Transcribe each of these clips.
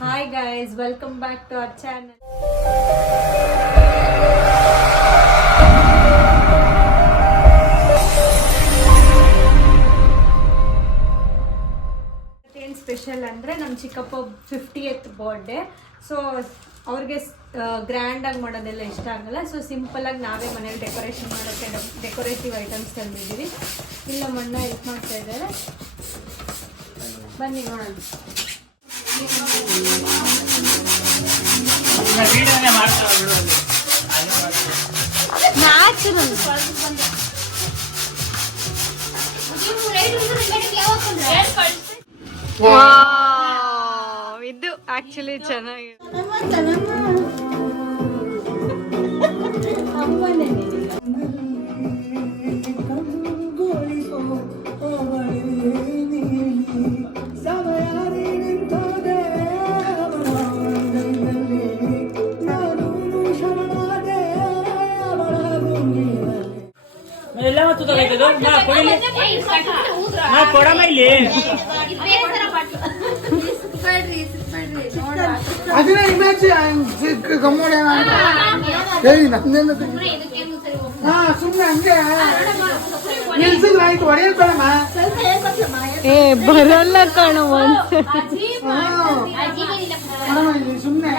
Hi guys, welcome back to our channel. ಏನು special ಅಂದರೆ ನಮ್ಮ ಚಿಕ್ಕಪ್ಪ 50th ಬರ್ಡೇ. ಸೊ ಅವ್ರಿಗೆ ಗ್ರ್ಯಾಂಡ್ ಆಗಿ ಮಾಡೋದೆಲ್ಲ ಇಷ್ಟ ಆಗಲ್ಲ. ಸೊ ಸಿಂಪಲ್ ಆಗಿ ನಾವೇ ಮನೇಲಿ ಡೆಕೋರೇಷನ್ ಮಾಡೋಕ್ಕೆ ಡೆಕೋರೇಟಿವ್ ಐಟಮ್ಸ್ ತಂದಿದ್ದೀವಿ. ಇಲ್ಲ ಮಣ್ಣ ಹೆಲ್ಪ್ ಮಾಡ್ತಾ ಇದ್ದಾರೆ, ಬನ್ನಿ ನೋಡೋಣ. ಇದು ಆಕ್ಚುಲಿ ಚೆನ್ನಾಗಿದೆ. ಬರಲ್ಲ ಕಣ ಸುಮ್ಮನೆ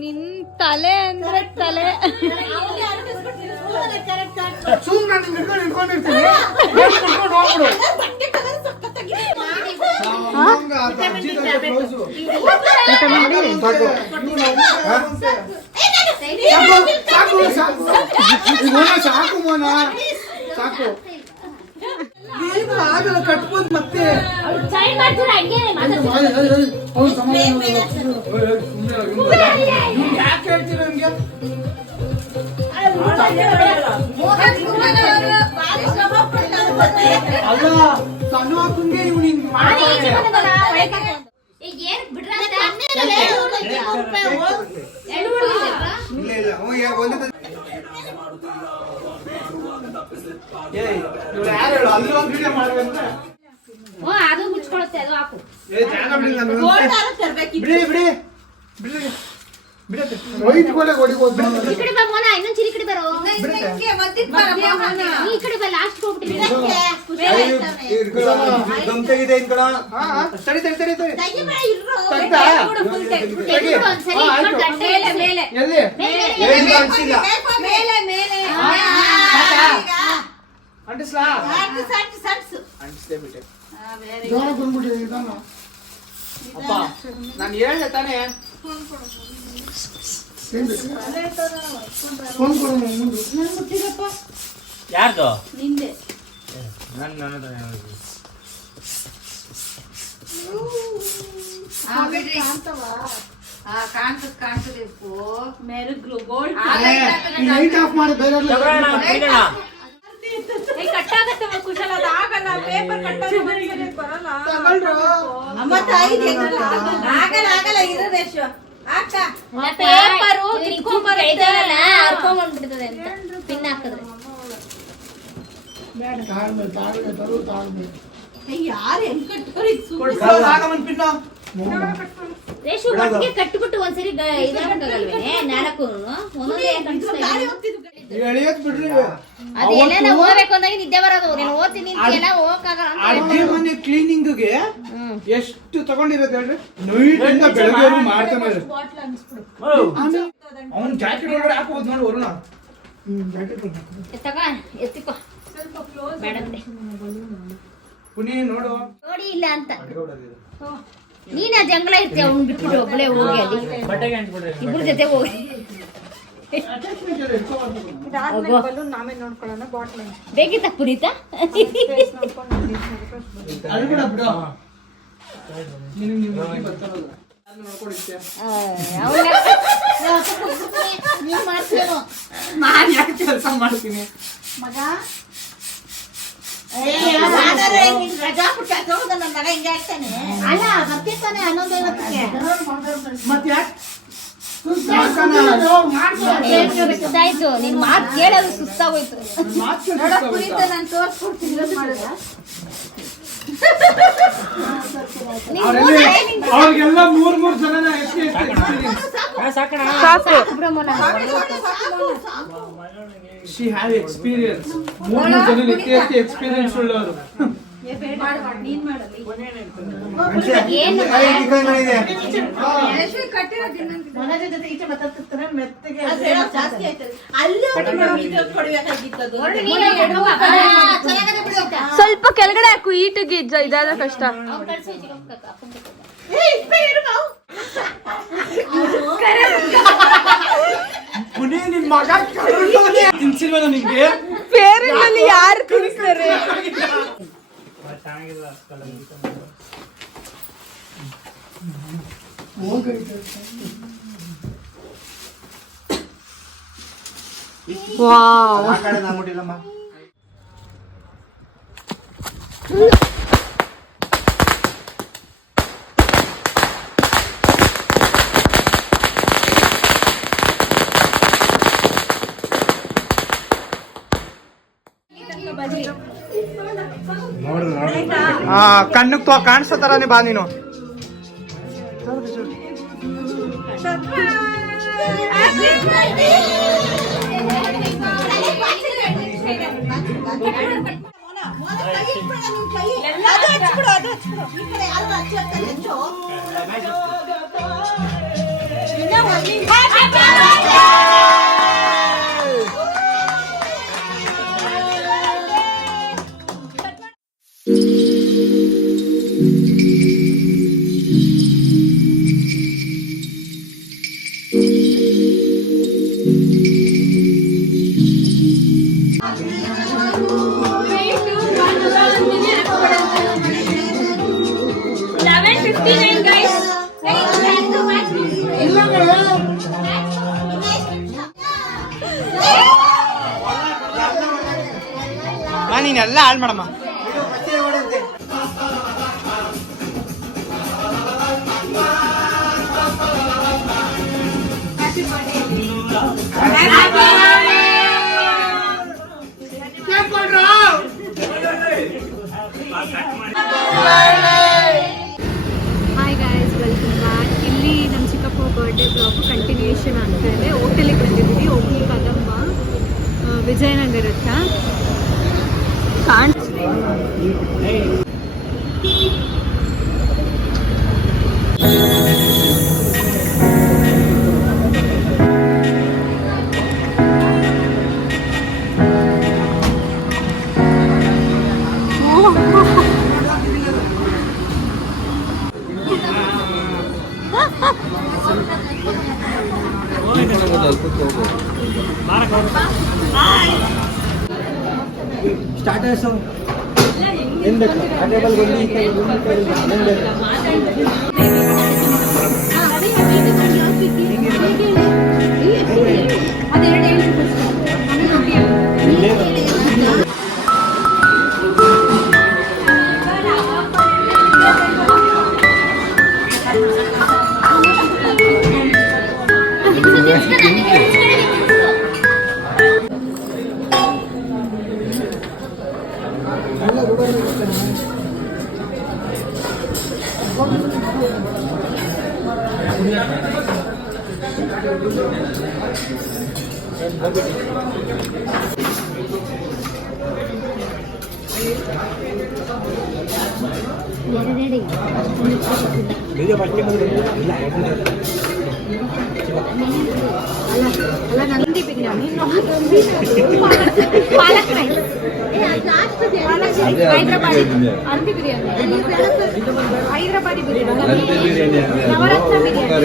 ನಿನ್ ತಲೆ ಅಂದ್ರೆ ತಲೆ ಸಾಕು ಮೋನ ಸಾಕು ಆಗಲ್ಲ ಕಟ್ಬೋದು ಮತ್ತೆ ಯಾಕೆ ಹೇಳ್ತೀರ ನನ್ಗೆ ಅಲ್ಲ ಸಣ್ಣ ಹಾಕಂಗೆ ಇವ್ ನಿನ್ ಅದು ಮುಚ್ಕೊಳುತ್ತೆ, ಅದು ಹಾಕು. ಬಿಡಿ ಬಿಡಿ ಬಿಡಿ ಈ ಕಡೆ ಬಾ ಮೋನ, ಇನ್ನೊಂದ್ ಚಿರಿ ಕಡೆ ಬರೋ. ಈ ಕಡೆ ಬಾ, ಲಾಸ್ಟ್ ಹೋಗ್ಬಿಟ್ಟಿದೆ. ನಾನು ಹೇಳ್ದೆ ತಾನೇ ಯಾರ್ದು ನಿಂದೆ ಕಾಣ್ತದೆ ಕಟ್ಟಾಗತ್ತೆ ಕುಶಲ, ಆಗಲ್ಲ. ಪೇಪರ್ ಆಗಲ್ಲ ಇರೋ ರೇಷು ಹರ್ಕೊಂಡ್ಬಿಡ್ತದೆ ಅಂತ ಪಿನ್ ಹಾಕಿದ್ರೆ. ರೇಷು ಒಟ್ಟಿಗೆ ಕಟ್ಬಿಟ್ಟು ಒಂದ್ಸರಿ ಇದಾಗಲ್ವೇನೆ, ನಾಲ್ಕು ಅದೆಲ್ಲ ನಾವು ಹೋಗ್ಬೇಕು ಅಂದಾಗ ನಿದ್ದೆ ಬರೋದು. ನೀನು ಓದ್ತೀನಿ ಎಲ್ಲ ಹೋಗಕ್ಕಾಗಲ್ಲ. ಕ್ಲೀನಿಂಗ್ಗೆ ಎಷ್ಟು ತಗೊಂಡಿರೋದು ಹೇಳ್ರಿ, ನೈಟ್ ಬೆಳಗ್ಗೆ ಮಾಡ್ತಾನೆ. ಅವ್ನ ಜಾಕೆಟ್ ಒಳಗಡೆ ಹಾಕೋದು ನೋಡಿ ವರುಣ. ತಗ ಎತ್ತಿಕೋ, ಬೇಡ ಬಿಡಿ. ಪುನಿ ನೋಡು ನೋಡಿ ಇಲ್ಲ ಅಂತ ನೀನ ಜಂಗಳ ಇರ್ತೀಯ. ಅವ್ನು ಬಿಟ್ಬಿಟ್ಟು ಒಬ್ಬಳೇ ಹೋಗಿ ಅಲ್ಲಿ ಇಬ್ಬರ ಜೊತೆ ಹೋಗಿ ಬೇಕಿತ್ತ ಪುನೀತ. ನಾನು ಯಾಕೆ ಕೆಲಸ ಮಾಡ್ತೀನಿ ಮಗ? ಅಲ್ಲ ಬರ್ತಿರ್ತಾನೆ 11:50ಕ್ಕೆ. ಮತ್ತೆ ಯಾಕೆ ಸುಸ್ತಾಯ್ತು, ನಿನ್ ಮಾತು ಕೇಳೋದು ಸುಸ್ತಾಗೋಯ್ತು. ನಾನು ತೋರ್ಸ್ಕೊಡ್ತೀನಿ. ಅವ್ರಿಗೆಲ್ಲ ಮೂರ್ ಜನ ಎಕ್ಸ್ಪೀರಿಯನ್ಸ್. She have experience. ಮೂರ್ ಜನ ಎಕ್ಸ್ಪೀರಿಯನ್ಸ್ ಉಳ್ಳವರು. ಸ್ವಲ್ಪ ಕೆಳಗಡೆ ಹಾಕು, ಈಟಿಗೆ ಇದಾದ ಕಷ್ಟ. ನಿನ್ ಮಗ ತಿನ್ಸಿಲ್ವ ನಿಮ್ಗೆ? ಪೇರೆಂಟಲ್ಲಿ ಯಾರು ತಿನ್ನಿಸ್ತಾರೆ? ವಾವ್, ಕಣ್ಣು ಕಾಣಿಸ್ತಾನೆ ಬಾ ನೀನು. ನೀನೆಲ್ಲ ಹಾಳು ಮಾಡಮ್ಮ. Hi guys, welcome back. ಇಲ್ಲಿ ನಮ್ಮ ಚಿಕ್ಕಪ್ಪ ಬರ್ಡೇ ಬ್ಲಾಗ್ ಕಂಟಿನ್ಯೂಷನ್ ಆಗ್ತಾ ಇದೆ. ಹೋಟೆಲಿಗೆ ಬಂದಿದ್ದೀವಿ, ಹೋಟ್ಲ್ ಕದಂಬ, ವಿಜಯನಗರ ಹತ್ರ. ಸ್ಟಾರ್ಟರ್ಸ್ ಏನ್ ಬೇಕು? ನಂದಿ ಬಿರಿಯಾನಿ, ಪಾಲಕ್ ರೈಸ್, ಹೈದ್ರಾಬಾದಿ ಹಂದಿ ಬಿರಿಯಾನಿ, ಹೈದ್ರಾಬಾದಿ ಬಿರಿಯಾನಿ, ನವರತ್ನ ಬಿರಿಯಾನಿ,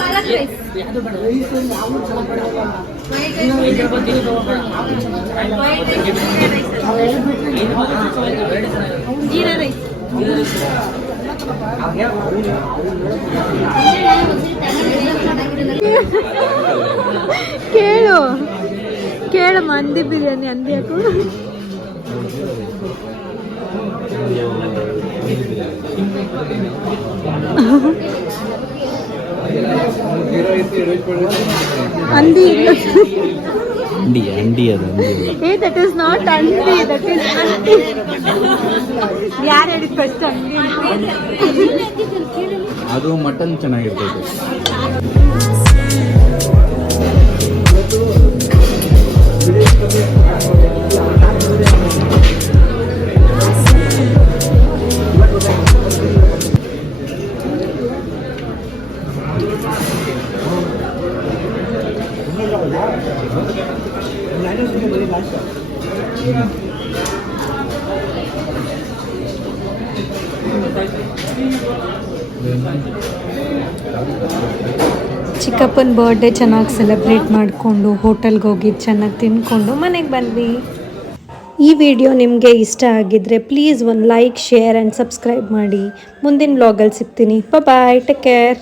ಪಾಲಕ್ ರೈಸ್, ಜೀರಾ ರೈಸ್. ಕೇಳು ಕೇಳು, ಮಂದಿ ಬಿರಿಯಾನಿ ಅಂದಿ ಯಾಕು? ಅಂದಿ ಅಂಡಿ ಅದು ಏ ದಟ್ ಇಸ್ ನಾಟ್ ಅಂದಿ, ದಟ್ ಇಸ್ ಅಂದಿ. ಯಾರು ಹೇಳಿದ್ ಫಸ್ಟ್ ಅಂದಿ? ಅದು ಮಟನ್ ಚೆನ್ನಾಗಿರ್ತೈತೆ. ಚಿಕ್ಕಪ್ಪನ ಬರ್ಡೇ ಚೆನ್ನಾಗಿ ಸೆಲೆಬ್ರೇಟ್ ಮಾಡಿಕೊಂಡು ಹೋಟೆಲ್ಗೆ ಹೋಗಿ ಚೆನ್ನಾಗಿ ತಿಂದ್ಕೊಂಡು ಮನೆಗೆ ಬಂದ್ವಿ. ಈ ವಿಡಿಯೋ ನಿಮಗೆ ಇಷ್ಟ ಆಗಿದ್ದರೆ ಪ್ಲೀಸ್ ಒಂದು ಲೈಕ್, ಶೇರ್ ಆ್ಯಂಡ್ ಸಬ್ಸ್ಕ್ರೈಬ್ ಮಾಡಿ. ಮುಂದಿನ ವ್ಲಾಗಲ್ಲಿ ಸಿಗ್ತೀನಿ. ಬಾಯ್, ಟೇಕ್ ಕೇರ್.